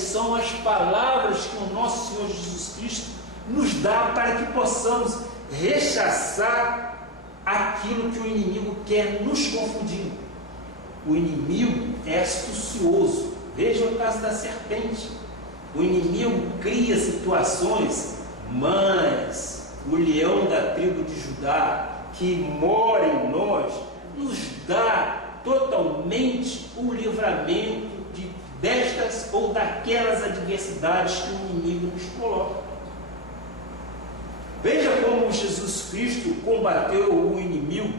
são as palavras que o nosso Senhor Jesus Cristo nos dá para que possamos rechaçar aquilo que o inimigo quer nos confundir. O inimigo é astucioso. Veja o caso da serpente. O inimigo cria situações, mas o leão da tribo de Judá, que mora em nós, nos dá totalmente o livramento destas ou daquelas adversidades que o inimigo nos coloca. Veja como Jesus Cristo combateu o inimigo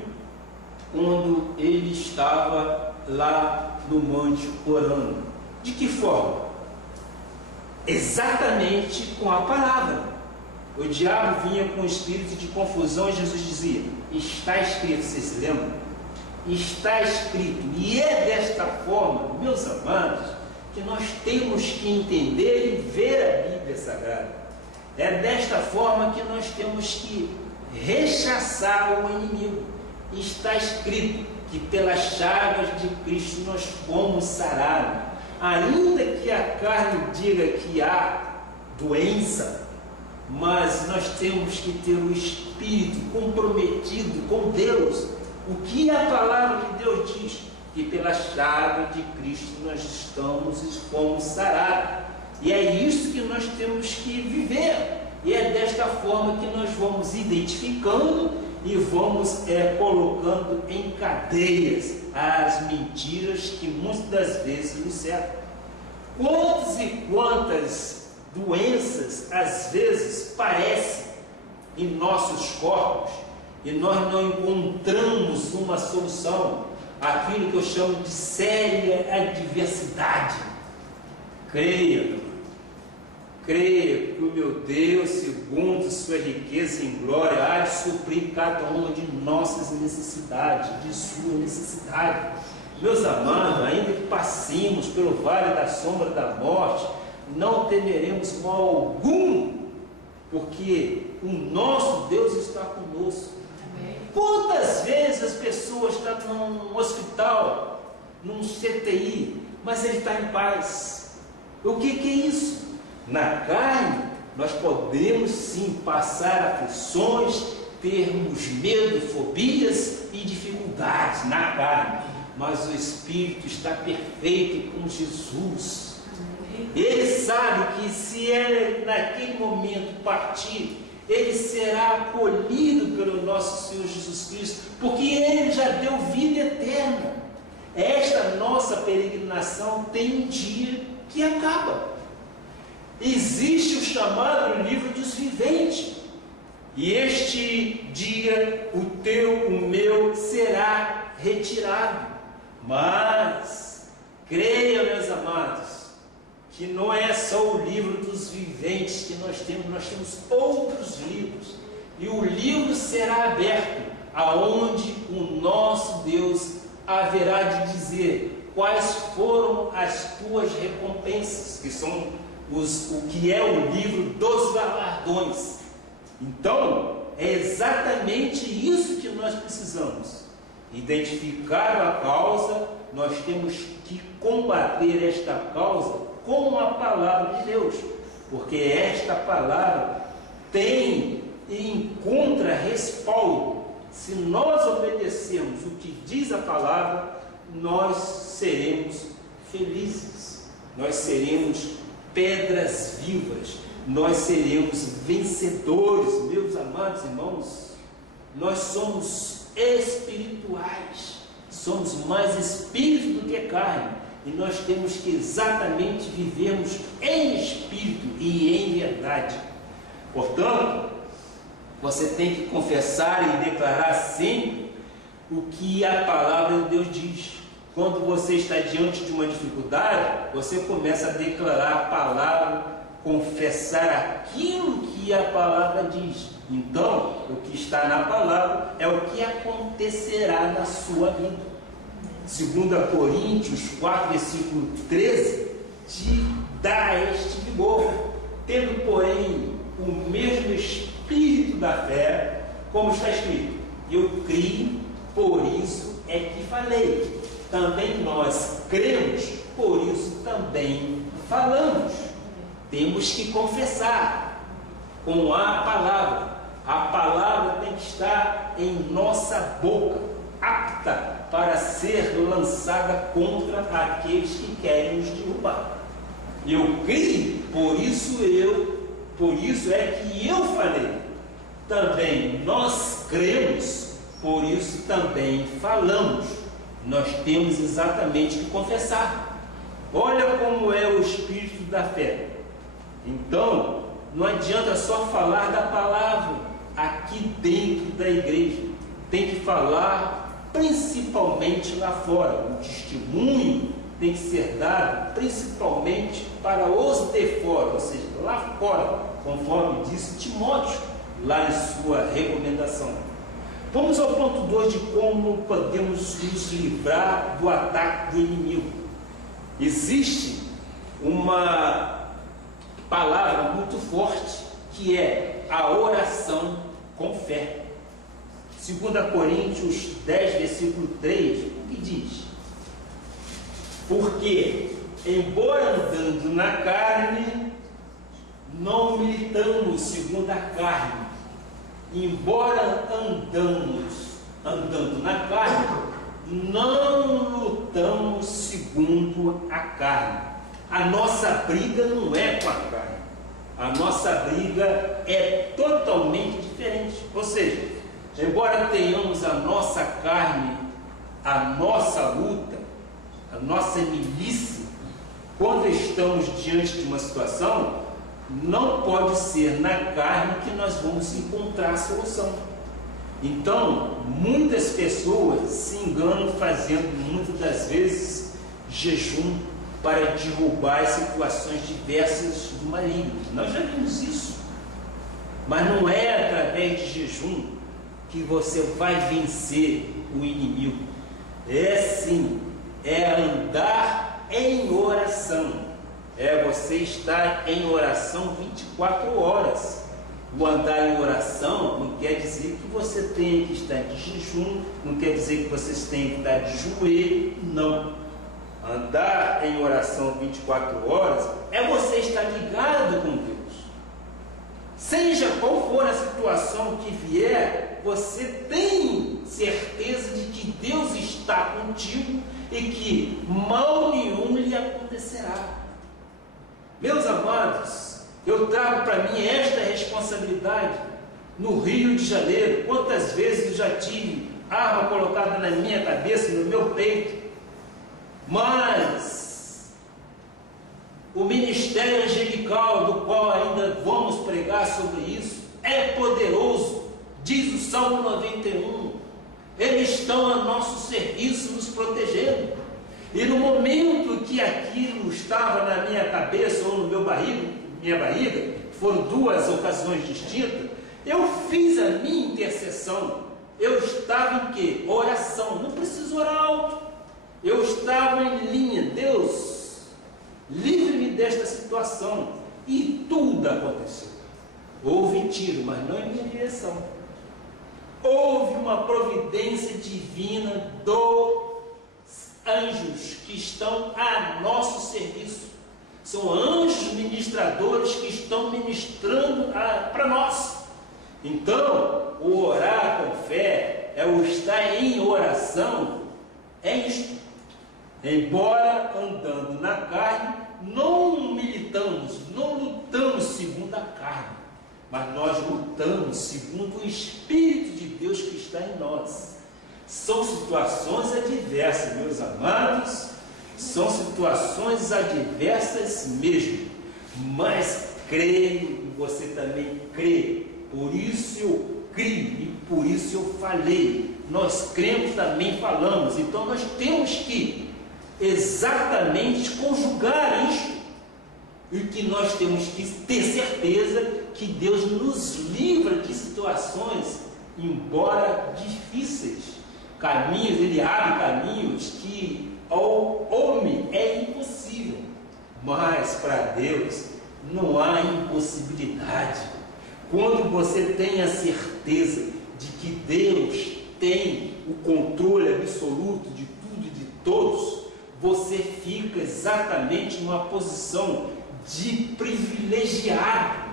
quando ele estava lá no monte orando. De que forma? Exatamente com a palavra. O diabo vinha com um espírito de confusão e Jesus dizia: está escrito. Vocês se lembram? Está escrito. E é desta forma, meus amados, que nós temos que entender e ver a Bíblia Sagrada. É desta forma que nós temos que rechaçar o inimigo. Está escrito que pelas chagas de Cristo nós fomos sarados. Ainda que a carne diga que há doença, mas nós temos que ter o espírito comprometido com Deus. O que a palavra de Deus diz? Que pela chaga de Cristo nós estamos e fomos sarados. E é isso que nós temos que viver. E é desta forma que nós vamos identificando e vamos colocando em cadeias as mentiras que muitas das vezes nos cercam. Quantas e quantas doenças às vezes parecem em nossos corpos e nós não encontramos uma solução, aquilo que eu chamo de séria adversidade. Creia que o meu Deus, segundo sua riqueza em glória, há de suprir cada uma de nossas necessidades, de sua necessidade. Meus amados, ainda que passemos pelo vale da sombra da morte, não temeremos mal algum, porque o nosso Deus está conosco. Amém. Quantas vezes as pessoas estão num hospital, num CTI, mas ele está em paz? O que é isso? Na carne, nós podemos sim passar aflições, termos medo, fobias e dificuldades na carne, mas o Espírito está perfeito com Jesus. Ele sabe que se ele naquele momento partir, ele será acolhido pelo nosso Senhor Jesus Cristo, porque ele já deu vida eterna. Esta nossa peregrinação tem um dia que acaba. Existe o chamado livro dos viventes, e este dia o teu, o meu, será retirado. Mas creia, meus amados, que não é só o livro dos viventes que nós temos outros livros, e o livro será aberto, aonde o nosso Deus haverá de dizer quais foram as tuas recompensas, que são o que é o livro dos galardões. Então, é exatamente isso que nós precisamos. Identificar a causa, nós temos que combater esta causa com a palavra de Deus, porque esta palavra tem e encontra respaldo. Se nós obedecermos o que diz a palavra, nós seremos felizes, nós seremos pedras vivas, nós seremos vencedores. Meus amados irmãos, nós somos espirituais, somos mais espírito do que carne, e nós temos que exatamente vivermos em espírito e em verdade. Portanto, você tem que confessar e declarar sempre o que a palavra de Deus diz. Quando você está diante de uma dificuldade, você começa a declarar a palavra, confessar aquilo que a palavra diz. Então, o que está na palavra é o que acontecerá na sua vida. 2 Coríntios 4, versículo 13, te dá este vigor. Tendo, porém, o mesmo espírito da fé, como está escrito: eu criei, por isso é que falei. Também nós cremos, por isso também falamos. Temos que confessar com a palavra. A palavra tem que estar em nossa boca, apta para ser lançada contra aqueles que querem nos derrubar. Eu creio, por isso é que eu falei. Também nós cremos, por isso também falamos. Nós temos exatamente que confessar. Olha como é o espírito da fé. Então, não adianta só falar da palavra aqui dentro da igreja. Tem que falar principalmente lá fora. O testemunho tem que ser dado principalmente para os de fora, ou seja, lá fora, conforme disse Timóteo, lá em sua recomendação. Vamos ao ponto 2 de como podemos nos livrar do ataque do inimigo. Existe uma palavra muito forte, que é a oração com fé. 2 Coríntios 10, versículo 3, o que diz? Porque, embora andando na carne, não militamos segundo a carne. Embora andando na carne, não lutamos segundo a carne. A nossa briga não é com a carne. A nossa briga é totalmente diferente. Ou seja, embora tenhamos a nossa carne, a nossa luta, a nossa milícia, quando estamos diante de uma situação, não pode ser na carne que nós vamos encontrar a solução. Então, muitas pessoas se enganam fazendo, muitas das vezes, jejum para derrubar as situações diversas do maligno. Nós já vimos isso. Mas não é através de jejum que você vai vencer o inimigo. É sim, é andar em oração. É você estar em oração 24 horas. O andar em oração não quer dizer que você tenha que estar de jejum, não quer dizer que vocês tenham que estar de joelho, não. Andar em oração 24 horas é você estar ligado com Deus. Seja qual for a situação que vier, você tem certeza de que Deus está contigo e que mal nenhum lhe acontecerá. Meus amados, eu trago para mim esta responsabilidade. No Rio de Janeiro, quantas vezes eu já tive arma colocada na minha cabeça, no meu peito, mas o ministério angelical, do qual ainda vamos pregar sobre isso, é poderoso. Diz o Salmo 91, eles estão a nosso serviço nos protegendo. E no momento que aquilo estava na minha cabeça ou no meu minha barriga, foram duas ocasiões distintas, eu fiz a minha intercessão. Eu estava em quê? Oração. Não preciso orar alto. Eu estava em linha. Deus, livre-me desta situação. E tudo aconteceu. Houve tiro, mas não em minha direção. Houve uma providência divina dos anjos que estão a nosso serviço. São anjos ministradores que estão ministrando para nós. Então, o orar com fé é o estar em oração, é isto. Embora andando na carne, não militamos, não lutamos segundo a carne, mas nós lutamos segundo o Espírito de Deus que está em nós. São situações adversas, meus amados, são situações adversas mesmo, mas creio e você também crê. Por isso eu creio e por isso eu falei. Nós cremos, também falamos. Então nós temos que exatamente conjugar isto. E que nós temos que ter certeza que Deus nos livra de situações, embora difíceis. Caminhos, Ele abre caminhos que ao homem é impossível. Mas para Deus não há impossibilidade. Quando você tem a certeza de que Deus tem o controle absoluto de tudo e de todos, você fica exatamente numa posição de privilegiado.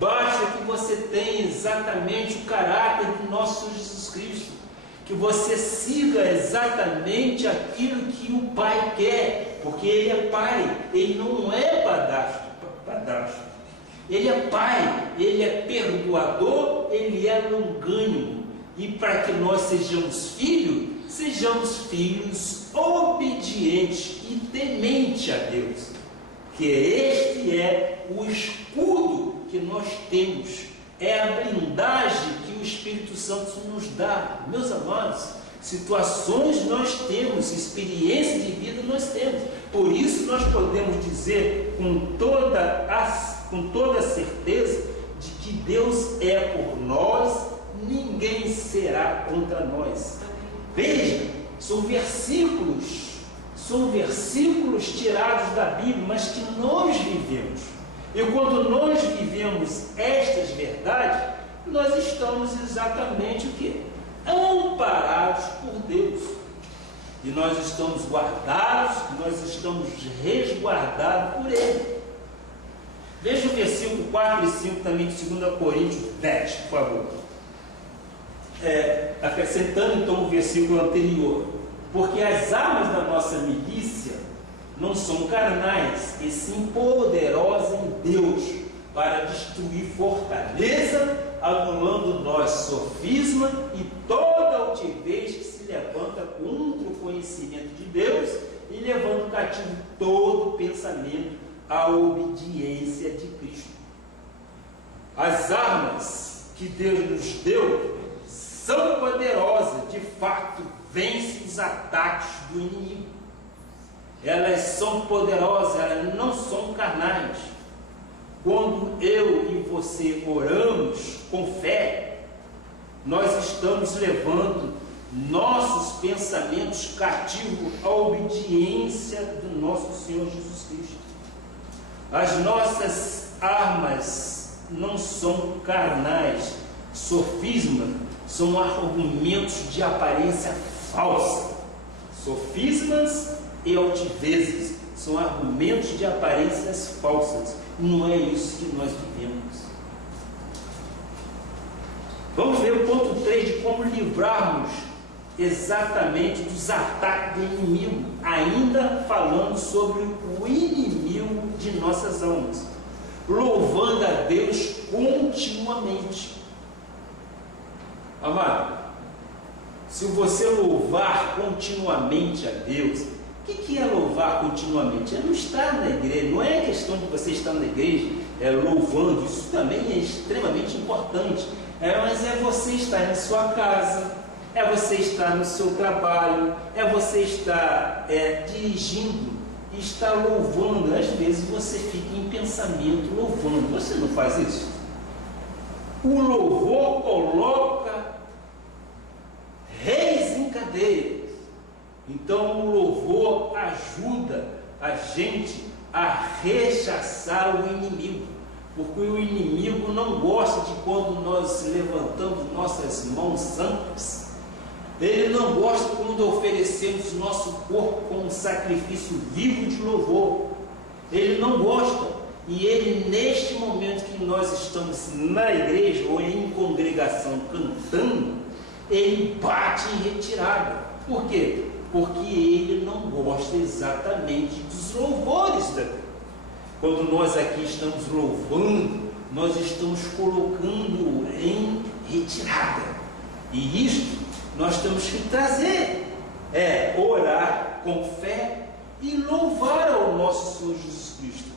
Basta que você tenha exatamente o caráter do nosso Senhor Jesus Cristo, que você siga exatamente aquilo que o Pai quer, porque Ele é Pai, Ele não é padrasto. Ele é Pai, Ele é perdoador, Ele é longânimo. E para que nós sejamos filhos obedientes e tementes a Deus. Que este é o escudo que nós temos, é a blindagem que o Espírito Santo nos dá. Meus amados, situações nós temos, experiência de vida nós temos. Por isso nós podemos dizer com toda certeza de que Deus é por nós, ninguém será contra nós. Veja, são versículos tirados da Bíblia, mas que nós vivemos. E quando nós vivemos estas verdades, nós estamos exatamente o quê? Amparados por Deus. E nós estamos guardados, nós estamos resguardados por Ele. Veja o versículo 4 e 5 também de 2 Coríntios 10, por favor. Acrescentando então o versículo anterior. Porque as armas da nossa milícia não são carnais, e sim poderosas em Deus, para destruir fortaleza, anulando nós sofisma e toda altivez que se levanta contra o conhecimento de Deus, e levando cativo todo pensamento à obediência de Cristo. As armas que Deus nos deu são poderosas, de fato, vencem os ataques do inimigo. Elas são poderosas, elas não são carnais. Quando eu e você oramos com fé, nós estamos levando nossos pensamentos cativos à obediência do nosso Senhor Jesus Cristo. As nossas armas não são carnais. Sofisma são argumentos de aparência falsa. Sofismas e altivezes são argumentos de aparências falsas. Não é isso que nós vivemos. Vamos ver o ponto 3 de como livrarmos exatamente dos ataques do inimigo, ainda falando sobre o inimigo de nossas almas, louvando a Deus continuamente. Amado, se você louvar continuamente a Deus, o que é louvar continuamente? É não estar na igreja. Não é questão de você estar na igreja louvando, isso também é extremamente importante, mas é você estar na sua casa, é você estar no seu trabalho, é você estar dirigindo e estar louvando. Às vezes você fica em pensamento louvando. Você não faz isso? O louvor coloca reis em cadeia. Então o louvor ajuda a gente a rechaçar o inimigo, porque o inimigo não gosta de quando nós levantamos nossas mãos santas. Ele não gosta quando oferecemos nosso corpo como um sacrifício vivo de louvor. Ele não gosta. E ele, neste momento que nós estamos na igreja ou em congregação cantando, ele bate em retirada. Por quê? Porque ele não gosta exatamente dos louvores da Deus. Quando nós aqui estamos louvando, nós estamos colocando em retirada. E isto nós temos que trazer, orar com fé e louvar ao nosso Senhor Jesus Cristo,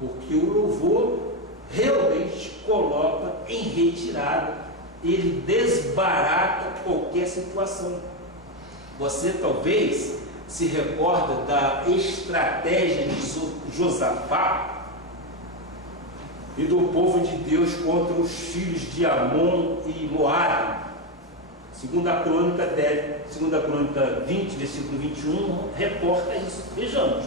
porque o louvor realmente coloca em retirada, ele desbarata qualquer situação. Você talvez se recorda da estratégia de Josafá e do povo de Deus contra os filhos de Amon e Moabe. Segunda Crônica 20, versículo 21, reporta isso. Vejamos.